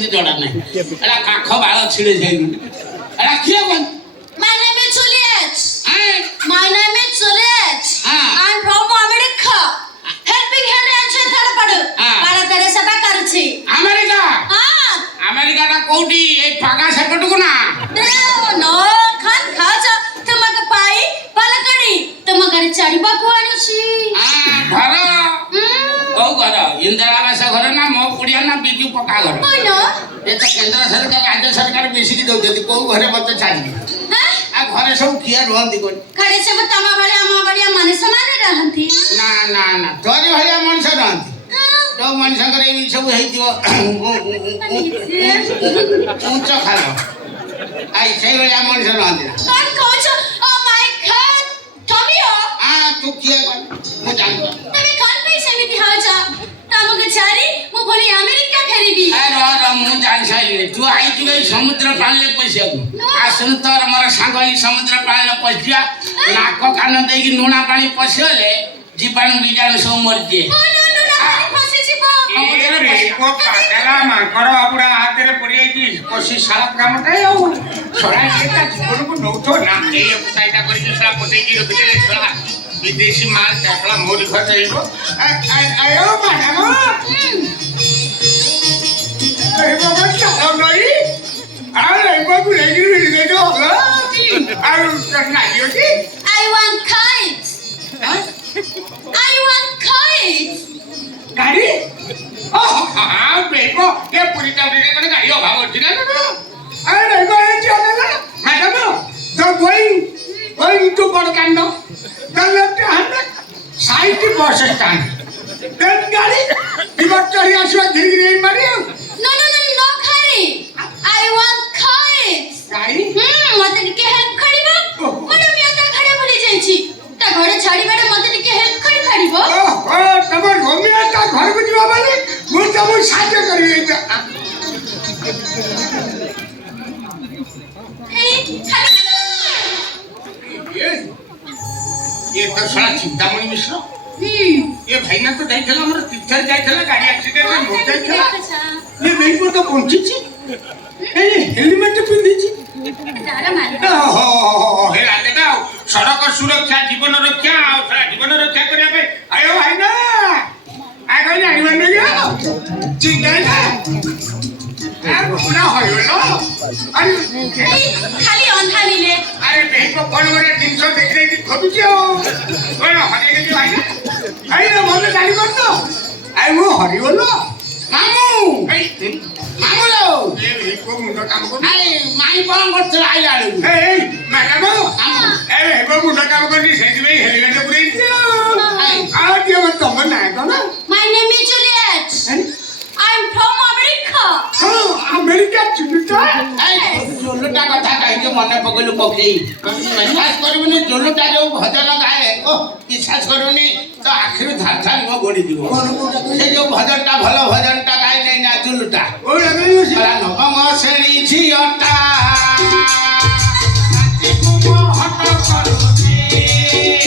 करते जड़ा नहीं एला काख बाळ छिड़े जाई एला किए कोन My name is Juliet. हां My name is Juliet. I'm from America. Helping hand and third padu. Para tere saba karuchi. America Ah. America टा कोठी ए फागा सेपट को ना No, khan khaja. Tumaka pai palakadi. Tumaka chariba ko anuchi. घर ओ घर इंदिरा आवास घर ना मो कुड़िया ना बिजू पक्का घर Why no? ये तो केंद्र सरकार राज्य सरकार बेसी की दउते को घरे मत छाड़ी Huh? आ घरे सब किया रहंती कोन Khade saba tama bhaliya ama bhaliya mane samane rahanti. ना ना ना तोरी भलिया मनुष्य रहंती तो मनुष्य करे ई सब हेई दियो ऊंच खालो आई सेई भलिया मनुष्य रहंती Khan khaja. Oh my God. Tomio. आ तू किया कोन मु जान तमे कौन पैसे में दिहाजा तमके चारी मु भली अमेरिका फेरीबी आ रो मु जान साइले तू आई तू ए समुद्र पाले पैसे आसन तोर मोर सांगई समुद्र पाले पैसिया नाक कान देई की नुना पानी पसिले जीवन बीजाणु सब मर जे नो नो नो ना फसे जीवो समुद्र पैसा पागला मांकर अपना हाथ रे पड़ी की कोशिश सारा काम काय हो छोरा केटा जीवन को नौतो ना ए उताइटा करी के सारा पटे की रखते छोरा विदेशी माल टाकला मोर घर जाइबो आयो मैडम ए बाबा चलो नहीं अरे बाबू लेगी ले दो और करना दियो जी I want kite I want kite गाड़ी हाँ बेबो ये पूरी तबलीग करने गाड़ी अभाव होती ना अरे बेबो ये चलो ना मैडम तो वही तो बड़ कांडो the left hand side bus stand then गाड़ी विमान चढ़ी आसवा धीरे धीरे मारी no no no no khari I want kite गाड़ी मते के हेल्प करिबो मडम या ता खड़े भली जाई छी ता घरे छाड़ी बेडे मते के हेल्प करि पारिबो ओ तमर मम्मी ता घर को जीवा वाले मु तमु साहाय्य करी ए छाड़ी ये तो साला चिंतामणि मिश्र ये भाई ना तो जाई थला हमर तीर्थर जाई थला गाड़ी एक्सीडेंट में मर जाई थला ये नहीं को तो पहुंची छी ए हेलमेट पिंदी छी तारा मार ओहो हे राते का सड़क सुरक्षा जीवन रक्षा सारा जीवन रक्षा करिया पे आयो भाई ना आगो जानी बन गया चिंता ना पूरा होयो नो अरे खाली अंधा लीले अरे नहीं को कौन बड़े 300 देख रही थी खोदू क्यों बोलो हरी के भाई ना आई ना बोले गाड़ी कर दो आई वो हरी बोलो मामू मामू लो ये को मुंडा काम को आई माई कोन करते आई आलू ए मैडम ए वो मुंडा काम करनी सही में हेलीकॉप्टर पूरी दियो आज ये मत तुम ना तो ना My name is Juliet I'm from America हां अमेरिका चुनता आई जोलटा कथा कहि के मने पकलु पकेई विश्वास करबनी जोलटा जो भजन गाए ओ विश्वास करबनी तो आखिर धार धार मो गोडी दिबो से जो भजनटा भलो भजनटा गाए नै ना जोलटा ओ लगे नवम श्रेणी झियटा